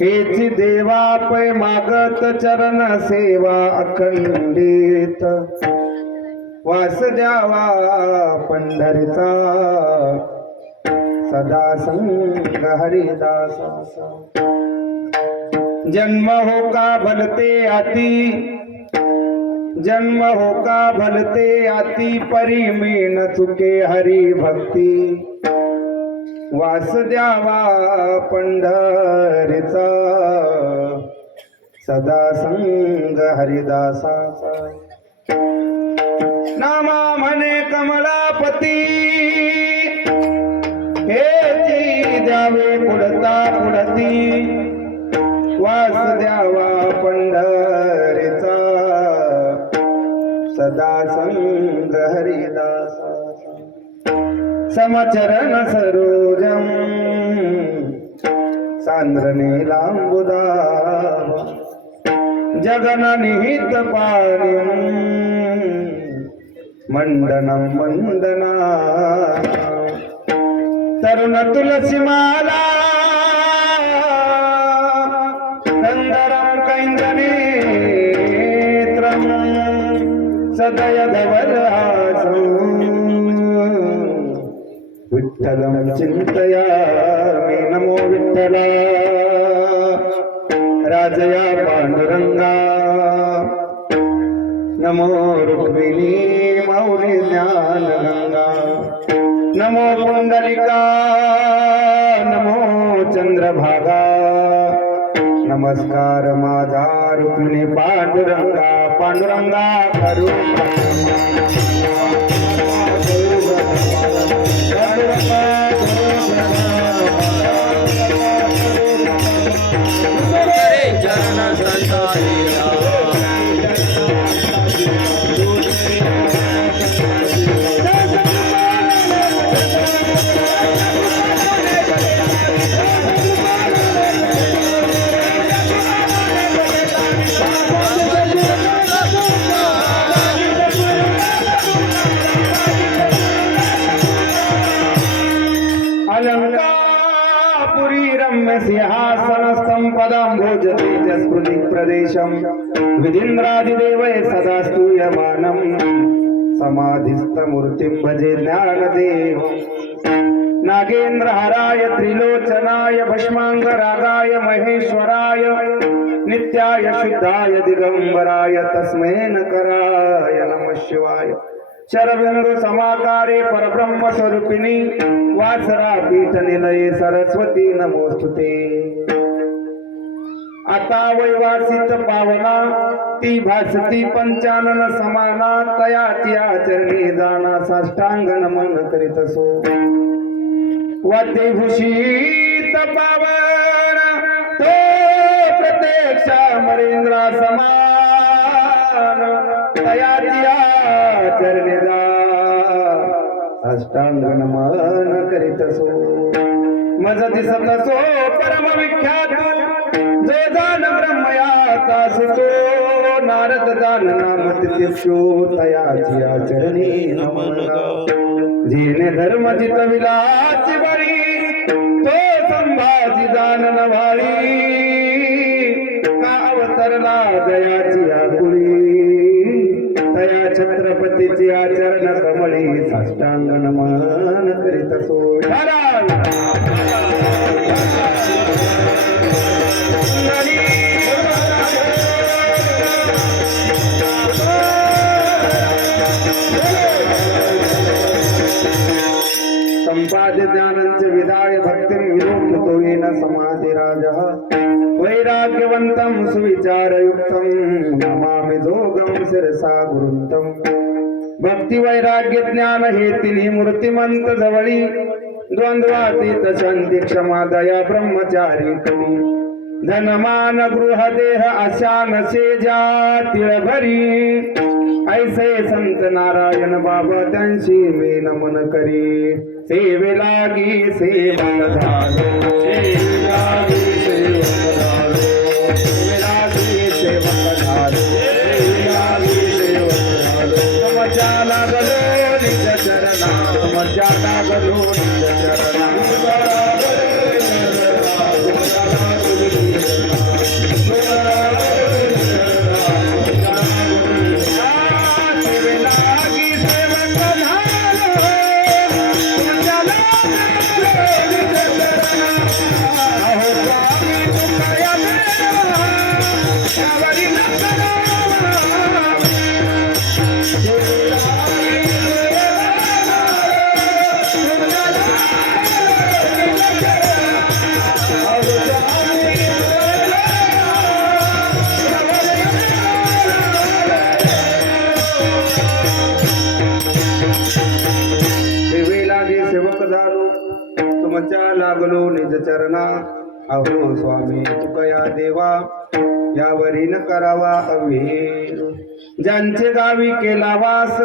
हेच देवा पै मागत चरण सेवा अखंडित. वास द्यावा पंढरीचा. सदा संग हरिदासा. जन्म हो का भलते आती जन्म हो का भलते आती परी मी न चुके हरी भक्ती वास द्यावा पंढरीचा. सदा संग हरिदासाचा. नामा म्हणे कमलापती. हे द्यावे पुढता पुढती. वास द्यावा पंढरीचा. सदा संग हरिदास సమచరణ సరోజం. సాంద్రనీలాంబుదా. జగన నిహిత పార్యం మండనం మండనా తరుణ తులసిమాలా కందరం కైందనేత్రం సదయ ధవ विठ्ठलं चिन्तयामि नमो विठ्ठला राजया पांडुरंगा नमो रुक्मिणी मौली ज्ञानगंगा नमो पुंडलिका नमो चंद्रभागा नमस्कार माझा रुक्मिणी पांडुरंगा पांडुरंगा करू Bye. ज्ञानदेव नागेन्द्रहराय त्रिलोचनाय भस्माङ्गरागाय महेश्वराय नित्याय शुद्धाय दिगम्बराय तस्मै नकराय नमः शिवाय। शरबिंदू समाकारे परब्रह्म स्वरूपिणी वासरा पीठ निलये सरस्वती नमोस्तुते आता वैवासित पावना ती भासती पंचानन समाना तया त्या चरणी जाना साष्टांग नमन करीत असो. वाद्यभूषित पावन तो प्रत्यक्ष मरेंद्रा समान तया तिया चरणी जा. अष्टांग नमन करीत असो. मज दिसत असो परम विख्यात जो जान ब्रह्मयाचा सुतो नारद जान नाम तित्यक्षो तयाची आचरणी नमन जीने धर्म जित विलास बरी तो संभाजी दान नवा समाधिराजः। वैराग्यवन्तं सुविचारयुक्तं नमामि जोगं शिरसा गुरुन्तम् भक्ती वैराग्य ज्ञान हे ब्रह्मचारी कवी। धनमान गृह देह अशा नसे जा ऐसे संत नारायण बाबा त्यांची मी नमन करी। सेवे लागी सेवन झालो सेवे लागी सेवन झालो अहो स्वामी तुकया देवा यावरील करावा अवेर ज्यांचे गावी केला वास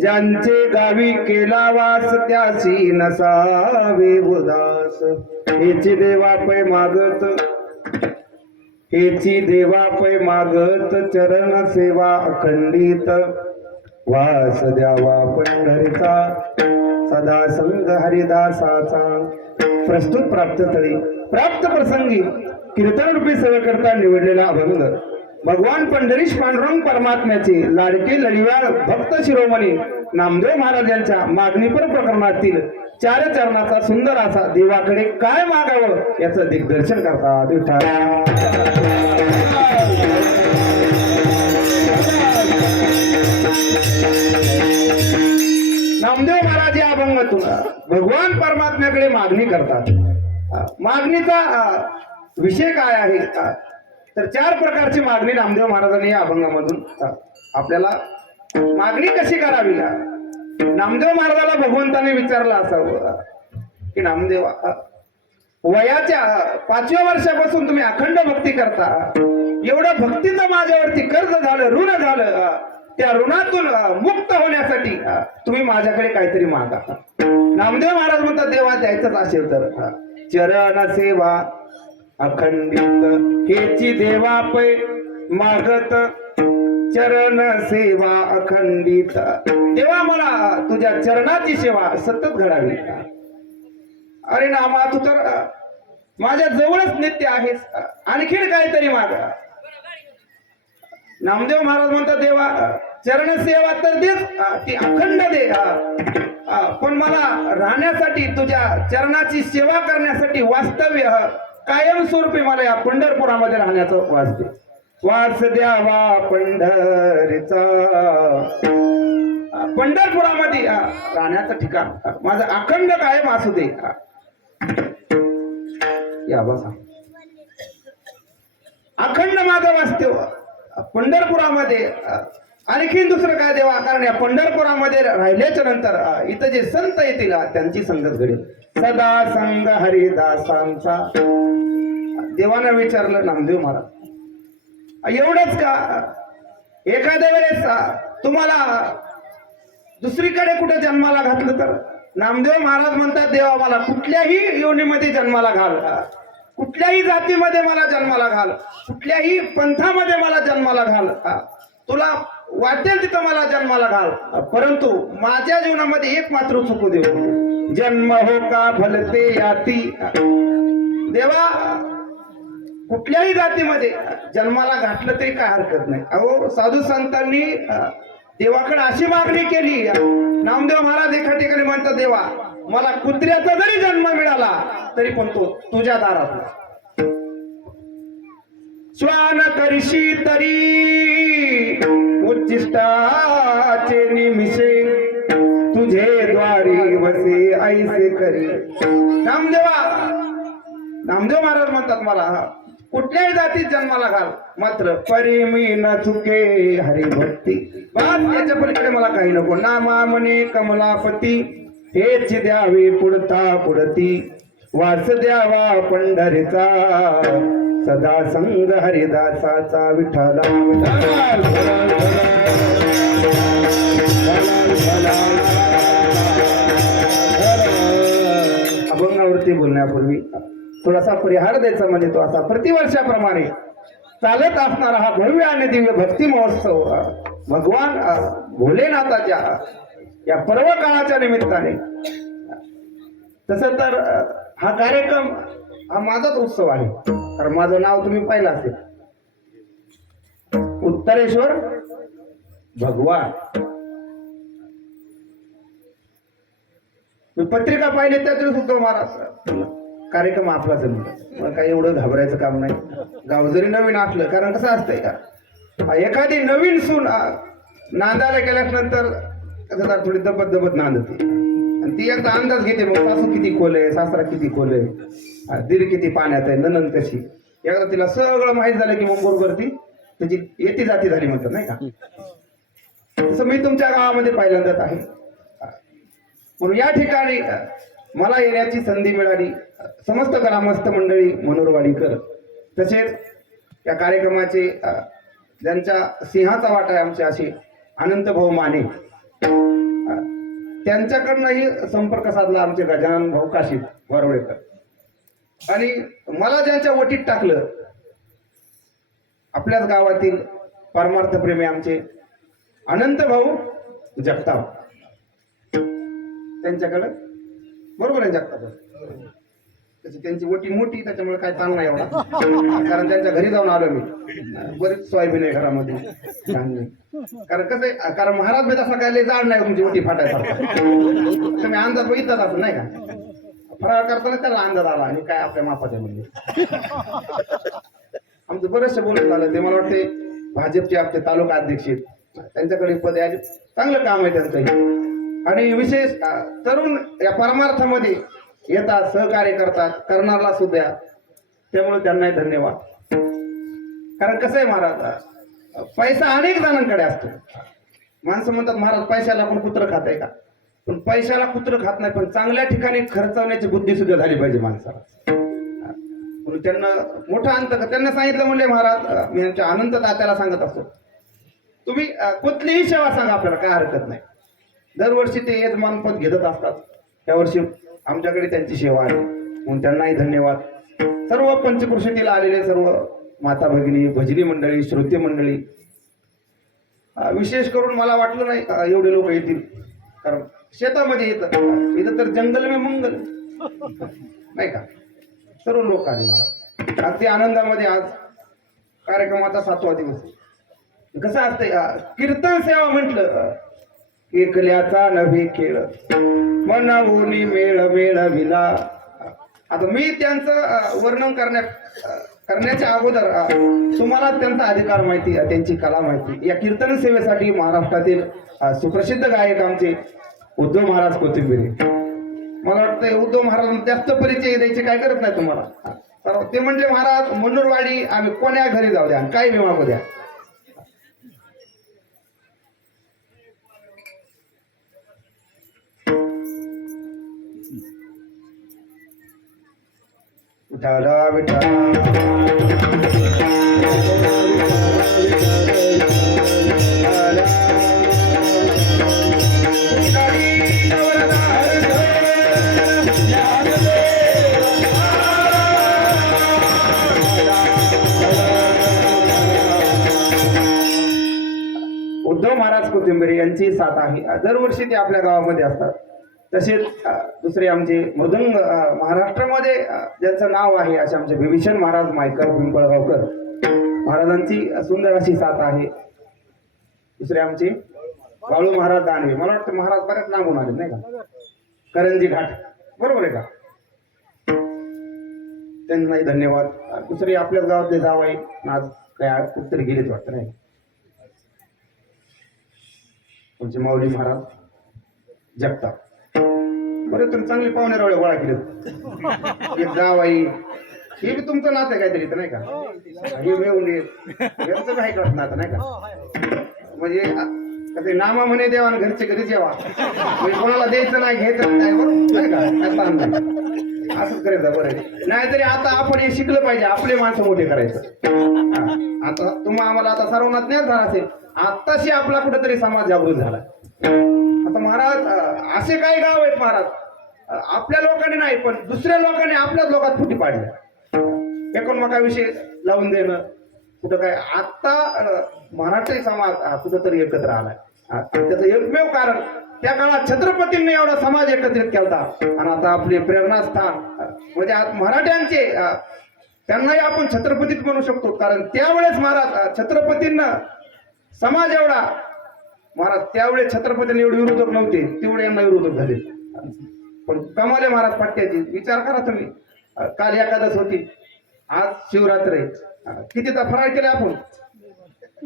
ज्यांचे गावी केला वास त्यासी नसावे उदास. हेची देवा पै मागत हेची देवा पै मागत चरण सेवा अखंडित. वास द्यावा पंढरीचा सदा संग हरिदासाचा. प्रस्तुत प्राप्त स्थळी प्राप्त प्रसंगी कीर्तन रूपी सेवेकरता निवडलेला अभंग. भगवान पंढरीश पांडुरंग परमात्म्याचे लाडके लढिवाळ भक्त शिरोमणी नामदेव महाराज यांच्या मागणीपर प्रकरणातील चार चरणाचा सुंदर असा देवाकडे काय मागावं याचं दिग्दर्शन करतात. विठ्ठल नामदेव महाराज या अभंगातून. भगवान परमात्म्याकडे मागणी करतात. मागणीचा विषय काय आहे? तर चार प्रकारची मागणी नामदेव महाराजांनी या अभंगामधून आपल्याला मागणी कशी करावी? अ, नामदेव महाराजाला भगवंताने विचारलं असावं. की नामदेव वयाच्या पाचव्या वर्षापासून तुम्ही अखंड भक्ती करता. एवढं भक्तीचं माझ्यावरती कर्ज झालं ऋण झालं. त्या ऋणातून मुक्त होण्यासाठी तुम्ही माझ्याकडे काहीतरी मागा. नामदेव महाराज म्हणतात देवा द्यायचंच असेल तर. चरण सेवा अखंडित हेची देवा पै मागत चरण सेवा अखंडित. देवा मला तुझ्या चरणाची सेवा सतत घडावी. अरे नामा तू तर माझ्या जवळच नित्य आहेस. आणखीन काहीतरी माग. नामदेव महाराज म्हणतात देवा चरण सेवा तर देच ती अखंड दे पण मला राहण्यासाठी तुझ्या चरणाची सेवा करण्यासाठी वास्तव्य कायमस्वरूपी मला या पंढरपुरामध्ये राहण्याचं वास दे. वास द्यावा पंढरीचा. पंढरपुरामध्ये राहण्याचं ठिकाण माझं अखंड कायम असू दे. या बसा. अखंड माझं वास्तव पंढरपुरामध्ये आणखीन दुसरं काय देवा? कारण या पंढरपुरामध्ये राहिल्याच्या नंतर इथं जे संत येतील त्यांची संगत घडेल सदा संग हरिदासांचा. देवानं विचारलं नामदेव महाराज एवढंच का? एखाद्या वेळेस तुम्हाला दुसरीकडे कुठे जन्माला घातलं तर? नामदेव महाराज म्हणतात देवा मला कुठल्याही योनीमध्ये जन्माला घाल. कुठल्याही जातीमध्ये मला जन्माला घाल. कुठल्याही पंथामध्ये मला जन्माला घाल. तुला वाटेल तिथं मला जन्माला घाल परंतु माझ्या जीवनामध्ये एक मात्र चुकू देऊ जन्म हो का भलते याती. देवा कुठल्याही जातीमध्ये जन्माला घातलं तरी काय हरकत नाही. अहो साधू संतांनी देवाकडे अशी मागणी केली. नामदेव महाराज एका ठिकाणी म्हणतात देवा मला कुत्र्याचा जरी जन्म मिळाला तरी पण तो तुझ्या दारात श्वान करशी तरी चिष्टाचे निमिषे तुझे द्वारी वसे ऐसे करी. नामदेवा नामदेव महाराज म्हणतात मला हा, कुठल्याही जातीत जन्माला घाल मात्र परिमी न चुके हरिभक्ती. बस याच्या पलीकडे मला काही नको. नामा म्हणे कमलापती हेच द्यावे पुढता पुढती. वास द्यावा पंढरीचा. सदा संग हरिदासाचा विठ्ठला. अभंगावरती बोलण्यापूर्वी थोडासा परिहार द्यायचा म्हणजे तो असा प्रतिवर्षाप्रमाणे चालत असणारा हा भव्य आणि दिव्य भक्ती महोत्सव भगवान भोलेनाथाच्या या पर्व काळाच्या निमित्ताने. तसं तर हा कार्यक्रम हा माझाच उत्सव आहे. तर माझं नाव तुम्ही पाहिलं असेल. उत्तरेश्वर भगवान. मी पत्रिका पाहिली त्यातून सुद्धा महाराज कार्यक्रम आपला मला काही एवढं घाबरायचं काम नाही. गाव जरी नवीन असलं कारण कसं असतंय का? एखादी नवीन सून नांदायला गेल्यानंतर थोडी दबत दबत नांदते. आणि ती एकदा अंदाज घेते मग सासू किती खोल आहे सासरा किती खोल आहे? दीर किती पाण्यात आहे ननंद कशी एकदा तिला सगळं माहीत झालं की मग बरोबर ती त्याची येती जाती झाली म्हणतात नाही का? तसं मी तुमच्या गावामध्ये पहिल्यांदाच आहे. म्हणून या ठिकाणी मला येण्याची संधी मिळाली. समस्त ग्रामस्थ मंडळी मनोरवाडीकर तसेच या कार्यक्रमाचे अ, ज्यांच्या सिंहाचा वाटा आहे आमचे असे अनंत भाऊ माने. त्यांच्याकडनंही संपर्क साधला आमचे गजानन भाऊ काशी वरवडेकर आणि मला ज्यांच्या वटीत टाकलं आपल्याच गावातील परमार्थप्रेमी आमचे अनंत भाऊ जगताप. त्यांच्याकडं बरोबर आहे जगताप. त्याची त्यांची ओटी मोठी त्याच्यामुळे काय चांगला नाही एवढा. कारण त्यांच्या घरी जाऊन आलो मी. बरीच सोयाबीन आहे घरामध्ये. कारण कसं आहे कारण महाराज भेट असला काय जाड नाही तुमची ओटी फाटायचा तुम्ही अंदाज बघितलाच असं नाही का? फराळ करताना त्याला अंदाज आला आणि काय आपल्या मापाच्या म्हणजे आमचं बरेचसे बोलत झालं ते मला वाटते भाजपचे आपले तालुका अध्यक्ष त्यांच्याकडे पद आहे. चांगलं काम आहे त्यांचं. आणि विशेष तरुण या परमार्थामध्ये येतात सहकार्य करतात करणारला सुद्धा त्यामुळे त्यांनाही धन्यवाद. कारण कसं आहे महाराज पैसा अनेक जणांकडे असतो. माणसं म्हणतात महाराज पैशाला आपण कुत्र खात आहे का? पण पैशाला कुत्र खात नाही पण चांगल्या ठिकाणी खर्चवण्याची बुद्धी सुद्धा झाली पाहिजे माणसाला. म्हणून त्यांना मोठा अंत त्यांना सांगितलं म्हणजे महाराज मी आमच्या अनंत तात्याला सांगत असतो. तुम्ही कुठलीही सेवा सांगा आपल्याला काय हरकत नाही. दरवर्षी ते यजमानपद घेतच असतात. त्यावर्षी आमच्याकडे त्यांची सेवा आहे. म्हणून त्यांनाही धन्यवाद. सर्व पंचकृषीतील आलेले सर्व माता भगिनी भजनी मंडळी श्रोते मंडळी विशेष करून मला वाटलं नाही एवढे लोक येतील. कारण शेतामध्ये येत इथं तर जंगल मे मंगल. नाही का? सर्व लोक आले मला. अगदी आनंदामध्ये आज कार्यक्रमाचा सातवा दिवस कसं असतंय कीर्तन सेवा म्हटलं एकल्याचा नव्हे खेळ मनावोनी मेळ मेळविला आता मी त्यांचं वर्णन करण्या करण्याच्या अगोदर तुम्हाला त्यांचा अधिकार माहिती त्यांची कला माहिती. या कीर्तन सेवेसाठी महाराष्ट्रातील सुप्रसिद्ध गायक आमचे उद्धव महाराज कोथिंबिरी. मला वाटतं उद्धव महाराज जास्त परिचय द्यायची काय करत नाही तुम्हाला. तर ते म्हणले महाराज मनोरवाडी आम्ही कोण्या घरी जाऊ द्या काय विमा द्या. विठाला उद्धव महाराज कोथिंबरी यांची साथ आहे. दरवर्षी ते आपल्या गावामध्ये असतात. तसेच दुसरे आमचे मृदंग महाराष्ट्रामध्ये ज्यांचं नाव आहे असे आमचे विभीषण महाराज मायकर पिंपळगावकर महाराजांची सुंदर अशी साथ आहे. दुसरे आमचे बाळू महाराज दानवे. मला वाटतं महाराज बऱ्याच लांबून आले नाही का? करंजी घाट. बरोबर आहे का? त्यांनाही धन्यवाद. दुसरे आपल्याच गावातले जाव आहे आज काय कुठतरी गेलेच वाटतं नाही? आमचे माऊली महाराज जगताप बरे तुम्ही चांगले पाहुणे रावळे गोळा केले एक गाव आहे हे बी तुमचं नातं काहीतरी नाही का? हे मिळून यांचं काही कळत नातं नाही का? म्हणजे आ- कसं नामा म्हणे देवा आणि घरचे घरी जेवा? म्हणजे कोणाला द्यायचं नाही घ्यायचं नाही बरोबर नाही का? नाही. असंच करायचं बरं. नाहीतरी आता आपण हे शिकलं पाहिजे आपले माणसं मोठे करायचं. हा. आता तुम्हा आम्हाला आता सर्वांना ज्ञान झाला असेल. आत्ताशी आपला कुठेतरी समाज जागृत झाला. आता महाराज असे काही गाव आहेत महाराज. आपल्या लोकांनी नाही पण दुसऱ्या लोकांनी आपल्याच लोकात फुटी पाडल्या एकोणमेकाविषयी लावून देणं कुठं काय आता मराठी समाज कुठंतरी एकत्र आलाय. त्याचं एकमेव कारण त्या काळात छत्रपतींनी एवढा समाज एकत्रित केला आणि आता आपले प्रेरणास्थान म्हणजे आज मराठ्यांचे त्यांनाही आपण छत्रपतीच म्हणू शकतो. कारण त्यावेळेस महाराज छत्रपतींना समाज एवढा महाराज त्यावेळेस छत्रपतींना एवढे विरोधक नव्हते तेवढे यांना विरोधक झाले. पण कमाले महाराज पट्ट्याची. विचार करा तुम्ही. काल एकादश होती. आज शिवरात्र. आहे फराळ केले आपण?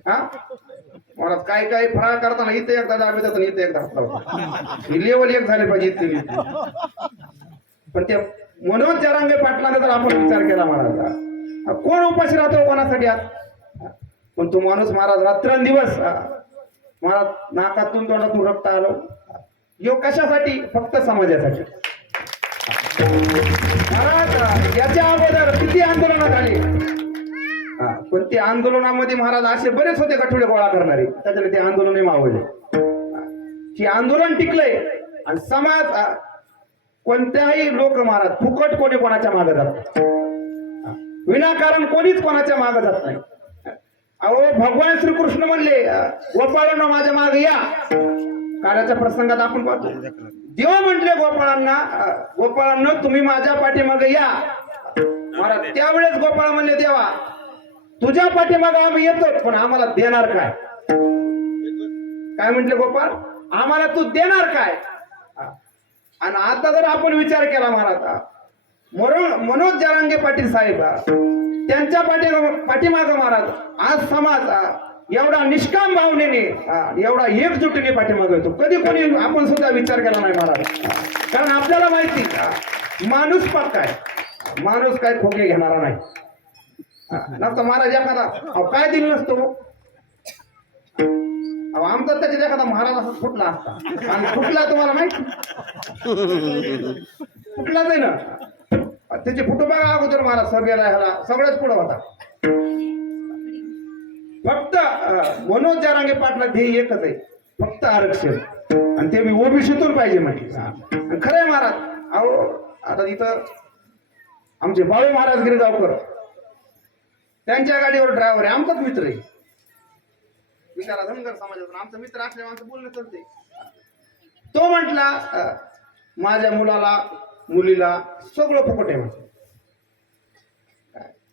हा? महाराज काय काय फराळ करताना इथे एकदा दाबीतात जातो इथे एकदा हात ही लेवल एक झाली पाहिजे इथे पण ते मनोज जरांगे पाटलाने जर आपण विचार केला महाराज कोण उपाशी राहतो कोणासाठी आज? पण तो माणूस महाराज रात्रंदिवस महाराज नाकातून तोंडातून रक्त आलं. योग कशासाठी? फक्त समाजासाठी. महाराज याच्या अगोदर किती आंदोलन झाली पण ते आंदोलनामध्ये महाराज असे बरेच होते कठोडे गोळा करणारे. त्याच्याने ते आंदोलनही मावले की आंदोलन टिकलंय. आणि समाज कोणत्याही लोक महाराज फुकट कोणी कोणाच्या मागे जात विनाकारण कोणीच कोणाच्या मागे जात नाही. अहो भगवान श्रीकृष्ण म्हणले गोपाळांना माझ्या मागे या. कार्याच्या प्रसंगात आपण पाहतो. देव म्हटले गोपाळांना गोपाळांना तुम्ही माझ्या पाठीमागे या. महाराज त्यावेळेस गोपाळ म्हणले देवा तुझ्या पाठीमागे आम्ही येतो पण आम्हाला देणार काय? काय म्हटले गोपाळ? आम्हाला तू देणार काय? आणि आता जर आपण विचार केला महाराज मरो- मनोज जारांगे पाटील साहेब त्यांच्या पाठी पाठीमाग महाराज आज समाज एवढा निष्काम भावनेने एवढा एकजुटीने पाठीमाग येतो. कधी कोणी आपण सुद्धा विचार केला नाही महाराज कारण आपल्याला माहिती माणूस पाक काय? माणूस काय खोके घेणारा नाही. हा, नसतं महाराज एखादा अहो, काय दिल नसतो हो? अहो, आमचा त्याच्यात एखादा महाराज असा फुटला असता. आणि फुटला तुम्हाला माहिती? फुटलाच आहे ना. त्याचे फोटो बघा अगोदर महाराज सभेला ह्याला सगळ्याच पुढं होता. फक्त मनोज जारांगे पाटला ध्येय एकच आहे. फक्त आरक्षण. आणि ते मी ओबीसीतून पाहिजे म्हटले. हा. खरं आहे महाराज अहो आता इथं आमचे बाळू महाराज गिरगावकर त्यांच्या गाडीवर ड्रायव्हर आहे आमचाच मित्र आहे. विचारा धनगर समाजातून आमचा मित्र असल्यामुळे आमचं बोलणं चालते तो म्हटला माझ्या मुलाला मुलीला सगळं फुकट आहे म्हटलं.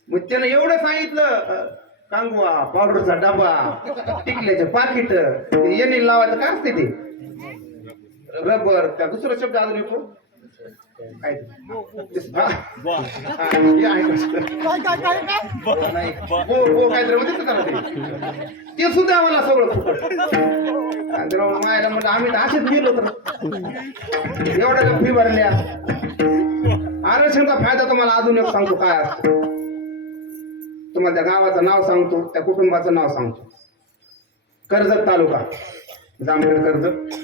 मग त्यानं एवढं सांगितलं कांगवा पावडरचा डबा टिकल्याचे पाकिट येणे लावायचं काय असते ते? रबर. त्या दुसरा शब्द अजून येतो. काय ते? हो हो म्हणजे ते सुद्धा आम्हाला सगळं फुकट. मायला म्हणलं आम्ही तर असेच गेलो तर एवढ्या फी भरल्या. आरक्षणचा फायदा तुम्हाला अजून एक सांगतो काय असतो? तुम्हाला त्या गावाचं नाव सांगतो त्या कुटुंबाचं नाव सांगतो. कर्जत तालुका जामखेड कर्जत.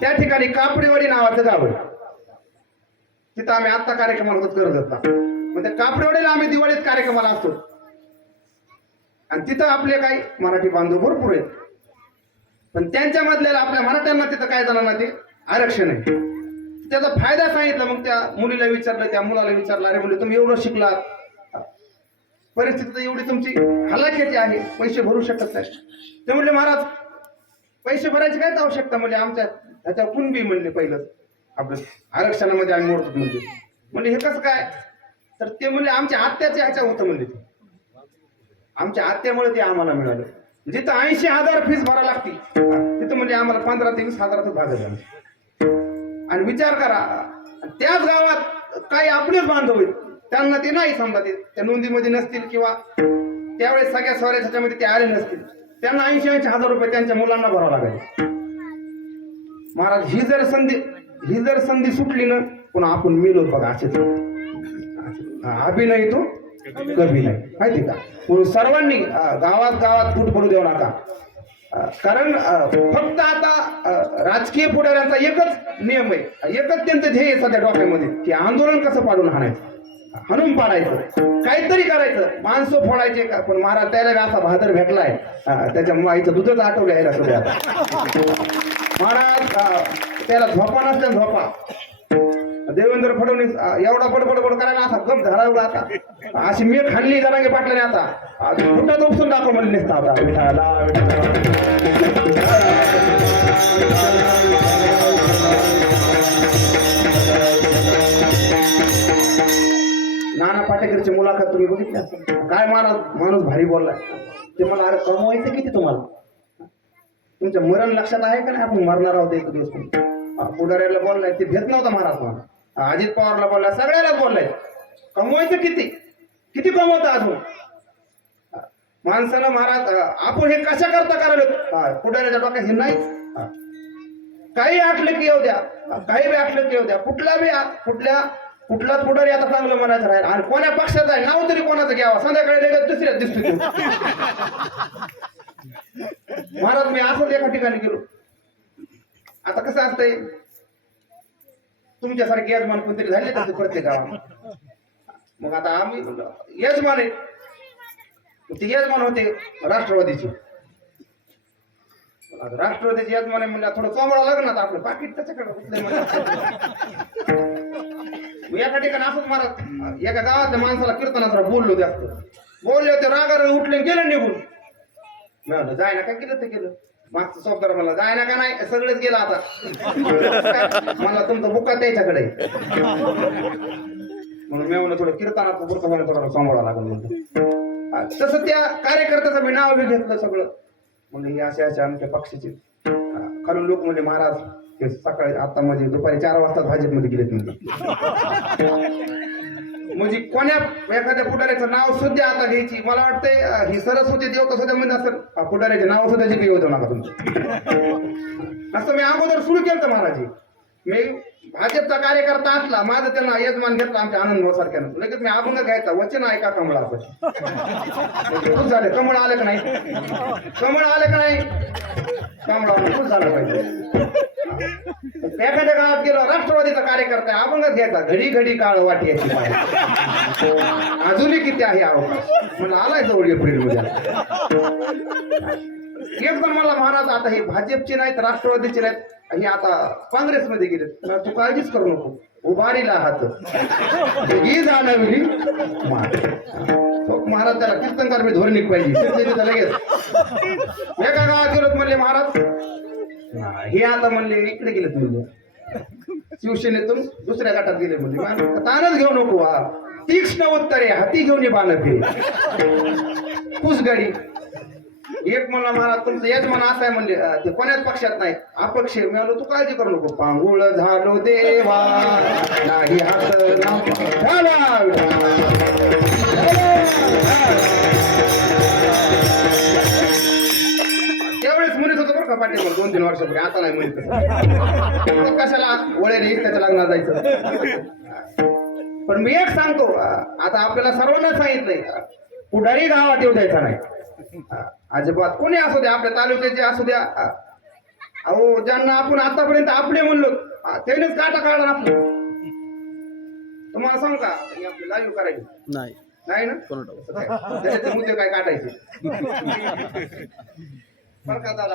त्या ठिकाणी कापडेवाडी नावाचं गाव आहे. तिथं आम्ही आत्ता कार्यक्रमाला होतो कर्जतला. मग त्या कापडीवाडीला आम्ही दिवाळीत कार्यक्रमाला असतो. आणि तिथं आपले काही मराठी बांधव भरपूर आहेत. पण त्यांच्यामधल्या आपल्या मराठ्यांना तिथं काय जणांना ते आरक्षण आहे. त्याचा फायदा सांगितला मग त्या मुलीला विचारलं त्या मुलाला विचारलं अरे मुली तुम्ही एवढं शिकलात. परिस्थिती तर एवढी तुमची हलाख्याची आहे पैसे भरू शकत नाही. ते म्हणले महाराज पैसे भरायची कायच आवश्यकता म्हणजे आमच्या ह्याच्या कुणबी म्हणले पहिलं. आपलं आरक्षणामध्ये आम्ही मोडतो म्हणजे म्हणजे हे कसं काय? तर ते म्हणले आमच्या आत्याच्या ह्याच्या होतं म्हणले ते. आमच्या आत्यामुळे ते आम्हाला मिळालं. जिथं ऐंशी हजार फीस भरा लागती तिथं म्हणजे आम्हाला पंधरा ते वीस हजारातच भाग झालं आणि विचार करा त्याच गावात काही आपलेच बांधव आहेत. त्यांना ते नाही समजा त्या नोंदीमध्ये नसतील किंवा त्यावेळेस सगळ्या स्वाऱ्या ह्याच्यामध्ये ते आले नसतील. त्यांना ऐंशी ऐंशी हजार रुपये त्यांच्या मुलांना भरावं लागेल. महाराज ही जर संधी ही जर संधी सुटली ना पुन्हा आपण मिलो बघा असेच. अभिनय तो अभिनय नाही माहिती का? म्हणून सर्वांनी गावात गावात फूट पडू देऊ नका. कारण फक्त आता राजकीय पुढाऱ्यांचा एकच नियम आहे. एकच त्यांचं ध्येय सध्या डोक्यामध्ये की आंदोलन कसं पाडून हाणायचं हनुम पाडायचं. काहीतरी करायचं. माणसं फोडायचे का? पण महाराज त्याला असा भादर भेटलाय. त्याच्या माईचं दूधच आठवलं यायला सगळ्या महाराज त्याला झोपा नसल्या झोपा. देवेंद्र फडणवीस एवढा बडबडबड करायला असा गप धरावला आता. अशी मी खाल्ली जरांगे पाटल्याने आता. कुठं उपसून दाखव म्हणले नसता आता. विठाला पाटेकरची मुलाखत तुम्ही बघितली असेल काय माणूस माणूस भारी बोललाय. ते मला अरे कमवायचं किती तुम्हाला? तुमच्या मरण लक्षात आहे का नाही? आपण मरणार आहोत एक दिवस. पुढाऱ्याला बोललाय ते भेट नव्हता महाराज मला अजित पवारला बोललाय सगळ्याला बोललाय. कमवायचं किती? किती कमवतं अजून? माणसाला महाराज आपण हे कशा करता करायला पुढाऱ्याच्या डोक्यात हे नाहीच. काही आटलं की येऊ द्या. काही बी आटलं की येऊ द्या. कुठल्या बी कुठल्या कुठलाच पुढारी आता चांगलं म्हणायचं राहील आणि कोण्या पक्षाचं आहे नाव तरी कोणाचं घ्यावा? संध्याकाळी लगेच दुसऱ्याच दिसतो महाराज मी असंच एका ठिकाणी गेलो. आता कसं असतंय? तुमच्यासारखे यजमान कोणतरी झाले तसे प्रत्येक गावात? मग आता आम्ही यजमान आहे. ते यजमान होते राष्ट्रवादीचे. राष्ट्रवादीचे यजमान आहे म्हणलं थोडं चोबळा लग्नात आपलं पाकिट त्याच्याकडे एका ठिकाणी असंच मला एका गावातल्या माणसाला कीर्तनाचा बोललो जास्त. बोलले होते रागार उठले गेले गेलं निघून. मिळालं म्हणलं जाय ना काय केलं ते केलं मागचं सोबदार मला जाय ना का नाही? सगळंच गेलं आता. मला तुमचं बुका त्याच्याकडे म्हणून मी म्हणलं थोडं कीर्तनाचं पुरतं मला थोडं सांभाळा लागलं म्हणलं. तसं त्या कार्यकर्त्याचं मी नाव बी घेतलं सगळं. म्हणजे हे असे असे आमच्या पक्षाचे. खालून लोक म्हणजे महाराज ते सकाळी आता म्हणजे दुपारी चार वाजता भाजपमध्ये गेलेत म्हणजे म्हणजे कोण्या एखाद्या पुढाऱ्याचं नाव सुद्धा आता घ्यायची. मला वाटतंय ही सरस्वती देवता सुद्धा म्हणजे असं पुढाऱ्याचे नाव सुद्धा जिथे होतं नका तुमचं. असं मी अगोदर सुरू केलं महाराजी. मी भाजपचा कार्यकर्ता असला माझं त्यांना यजमान घेतला आमच्या आनंद सारख्यानं लगेच मी अभंग घ्यायचा. वचन आहे का कमळाचं खुश झालं. कमळ आलं का नाही? कमळ आलं का नाही? कमळा खुश झालं पाहिजे. एखाद्या गावात गेलो राष्ट्रवादीचा कार्यकर्ता अभंगच घ्यायचा. घडी घडी काळ वाटी अजूनही किती आहे अवकाश? मला आलाय जवळ एप्रिलमध्ये. एकदम पण मला महाराज आता हे भाजपचे नाहीत राष्ट्रवादीचे नाहीत. आणि आता काँग्रेसमध्ये गेले. तू काळजीच करू नको. उभारीला हात. ही जाणवली. महाराज त्याला कीर्तनकार मी धोरण पाहिजे लगेच. एका गावात गेलो म्हणले महाराज. हे आता म्हणले इकडे गेलेत म्हणले शिवसेनेतून दुसऱ्या गटात गेले म्हणजे तानच घेऊ नको हा. तीक्ष्ण उत्तरे हाती घेऊन ये बाण फिरे एक म्हणला महाराज तुमचं यजमान असं आहे म्हणले ते कोण्याच पक्षात नाही. अपक्ष मिळालो तू काळजी करू नको पांगुळ झालो देवा. नाही हात त्यावेळेस म्हणत होतो बरं का पाटील दोन तीन वर्षापूर्वी आता नाही म्हणत. कशाला वळे त्याच्या लग्नात जायचं? पण मी एक सांगतो आता आपल्याला सर्वांना सांगितलंय पुढारी गावात येऊ द्यायचा नाही. अजिबात. कोणी असू द्या आपल्या तालुक्याचे असू द्या. अहो ज्यांना आपण आतापर्यंत आपले म्हणलो त्यानेच काटा काढा आपलं. तुम्हाला सांगू का? आपली लाईव्ह करायची. नाही. नाही ना? मुद्दे काय काढायचे? बरं का दादा.